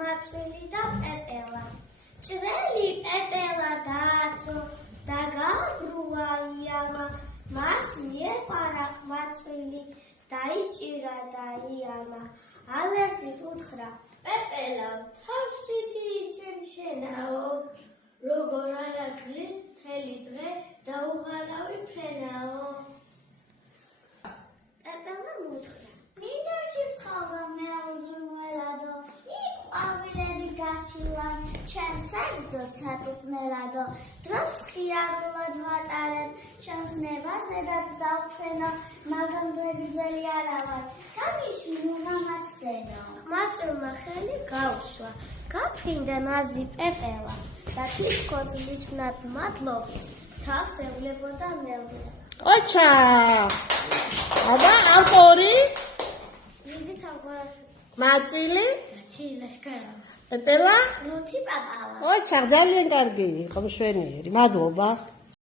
Mațuli da pepela. Cveli pepela datro, da gabrua iama, mas mie parak mațuli, დაიჭირა და იამა, ალერსით უთხრა, პეპელავ, თავსითი იცემ შენაო, როგორ არა გლით მთელი დღე და უღალავი ფრენაო. პეპელამ უთხრა, მინდორში მწყალდა მე უზრუნველადო, იქ ყვავილები გაშილან, ჩემს ეზდო ცატუტნელადო, დროს ხიარულად ვატარებ, ჩემს ნებაზედაც დავფრენო, მაგრამ გლეგზელი არა ვარ, გამიშვი მუღამაცდენო. ყმაწვილმა ხელი გაუშვა, გაფრინდა მაზი პეპელა და თითქოს ნიშნად მადლობის თავს ევლებოდა ნელველა. ოჩა! აბა, ავტორი? ვიზით ავგორაშვილი. მაწვილი? ჩილაშკარავა. პეპელა? რუთი პაპავა. ოჩა, ძალიან კარგი იყო, მშვენიერი. მადლობა.